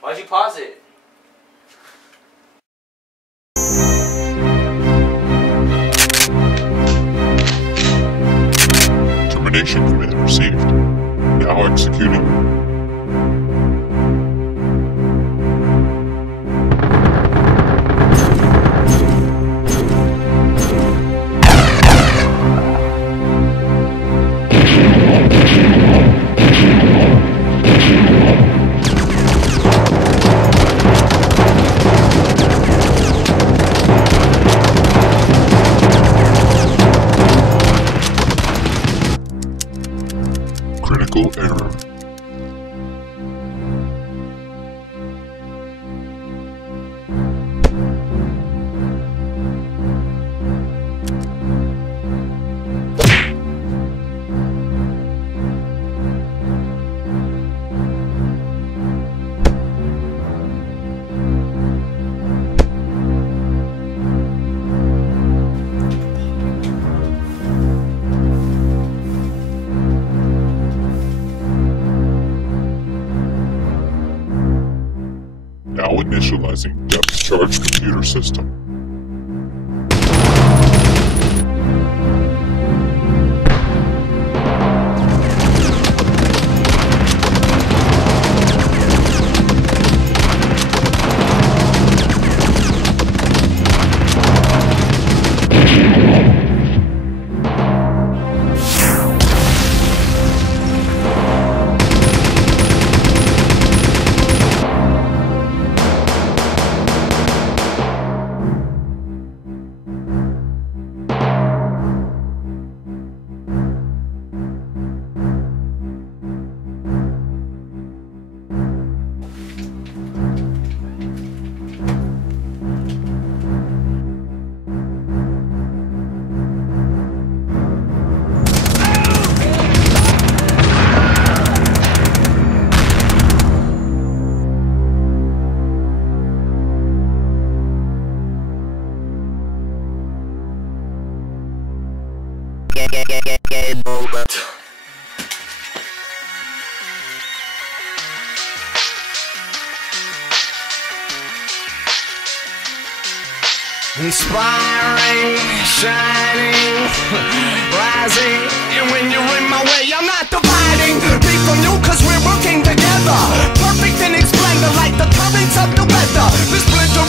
Why'd you pause it? Termination command received. Now executing. Critical error. Now initializing depth charge computer system. Game over. Inspiring, shining, rising. And when you're in my way, I'm not dividing me from you, cause we're working together. Perfect and splendor like the currents of the weather. This splinter